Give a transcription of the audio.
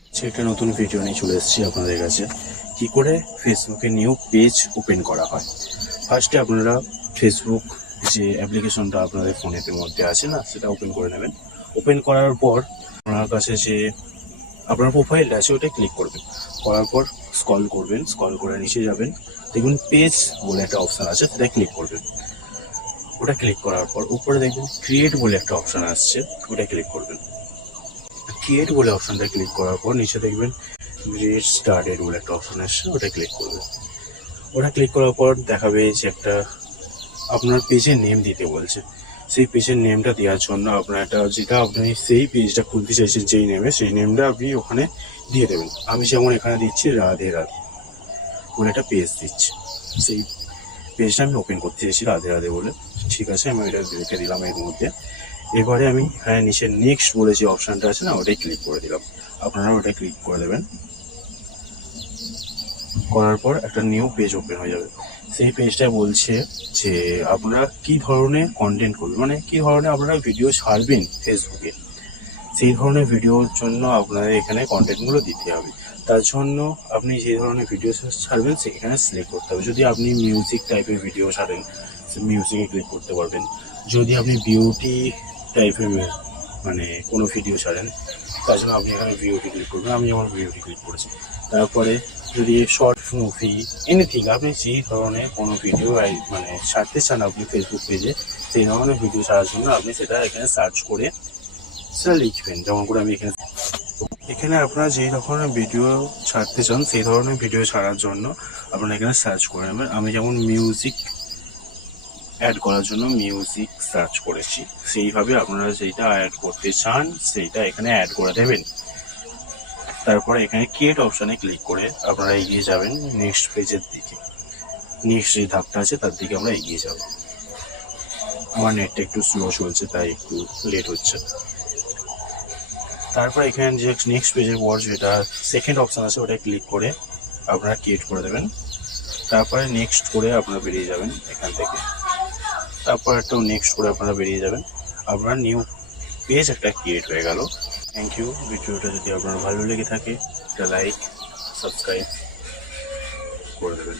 একটা নতুন ভিডিও নিয়ে চলে এসেছি আপনাদের কাছে। কি করে ফেসবুকে নিউ পেজ ওপেন করা হয়। ফার্স্টে আপনারা ফেসবুক যে অ্যাপ্লিকেশনটা আপনাদের ফোনের মধ্যে আছে না, সেটা ওপেন করে নেবেন। ওপেন করার পর আপনার কাছে যে আপনার প্রোফাইলটা আছে ওটা ক্লিক করবেন। করার পর স্ক্রল করবেন, স্ক্রল করে নিচে যাবেন, দেখবেন পেজ বলে একটা অপশান আছে, সেটা ক্লিক করবেন। ওটা ক্লিক করার পর উপরে দেখবেন ক্রিয়েট বলে একটা অপশান আসছে, ওটা ক্লিক করবেন। ক্রিয়েট বলে অপশানটা ক্লিক করার পর নিচে দেখবেন গেট স্টার্টেড বলে একটা অপশান আসছে, ওটা ক্লিক করবেন। ওটা ক্লিক করার পর দেখাবে যে একটা আপনার পেজের নেম দিতে বলছে। সেই পেজের নেমটা দেওয়ার জন্য আপনার একটা যেটা আপনি সেই পেজটা খুলতে চাইছেন যেই নেমে, সেই নেমটা আপনি ওখানে দিয়ে দেবেন। আমি যেমন এখানে দিচ্ছি রাধে রাধে বলে একটা পেজ দিচ্ছি, সেই পেজটা আমি ওপেন করতে চাইছি রাধে রাধে বলে। ঠিক আছে, আমি ওইটা রেখে দিলাম এর মধ্যে। এবারে আমি এখানে নিচে নেক্সট বলে যে অপশানটা আছে না, ওটাই ক্লিক করে দিলাম। আপনারা ওটাই ক্লিক করে দেবেন। করার পর একটা নিউ পেজ ওপেন হয়ে যাবে। সেই পেজটা বলছে যে আপনারা কি ধরনের কন্টেন্ট করবেন, মানে কি ধরনের আপনারা ভিডিও ছাড়বেন ফেসবুকে, সেই ধরনের ভিডিওর জন্য আপনাদের এখানে কন্টেন্টগুলো দিতে হবে। তার জন্য আপনি যে ধরনের ভিডিও ছাড়বেন সেখানে সিলেক্ট করতে হবে। যদি আপনি মিউজিক টাইপের ভিডিও ছাড়েন, মিউজিকে ক্লিক করতে পারবেন। যদি আপনি বিউটি টাইপের মানে কোনো ভিডিও ছাড়েন, তার জন্য আপনি এখানে বিউটি ক্লিক করবেন। আমি যেমন বিউটি ক্লিক করেছি। তারপরে যদি শর্ট মুভি এনিথিং, আপনি যেই ধরনের কোনো ভিডিও মানে ছাড়তে চান আপনি ফেসবুক পেজে, সেই ধরনের ভিডিও ছাড়ার জন্য আপনি সেটা এখানে সার্চ করে সেটা লিখবেন। যেমন করে আমি এখানে আপনারা যেই ধরনের ভিডিও ছাড়তে চান সেই ধরনের ভিডিও ছাড়ার জন্য আপনারা এখানে সার্চ করে নেবেন। আমি যেমন মিউজিক অ্যাড করার জন্য মিউজিক সার্চ করেছি, সেইভাবে আপনারা যেটা অ্যাড করতে চান সেইটা এখানে অ্যাড করে দেবেন। তারপরে এখানে ক্রিয়েট অপশানে ক্লিক করে আপনারা এগিয়ে যাবেন নেক্সট পেজের দিকে। নেক্সট যে ধাপটা আছে তার দিকে আমরা এগিয়ে যাব। আমার নেটটা একটু স্লো চলছে, তাই একটু লেট হচ্ছে। তারপর এখানে যে নেক্সট পেজের পর যেটা সেকেন্ড অপশান আছে ওটা ক্লিক করে আপনারা ক্রিয়েট করে দেবেন। তারপরে নেক্সট করে আপনারা বেরিয়ে যাবেন এখান থেকে। তারপর একটা নেক্সট করে আপনারা বেরিয়ে যাবেন। আপনার নিউ পেজ একটা ক্রিয়েট হয়ে গেল। Thank you. ভিডিওটা যদি আপনার ভালো লেগে থাকে একটা লাইক সাবস্ক্রাইব করে দেবেন।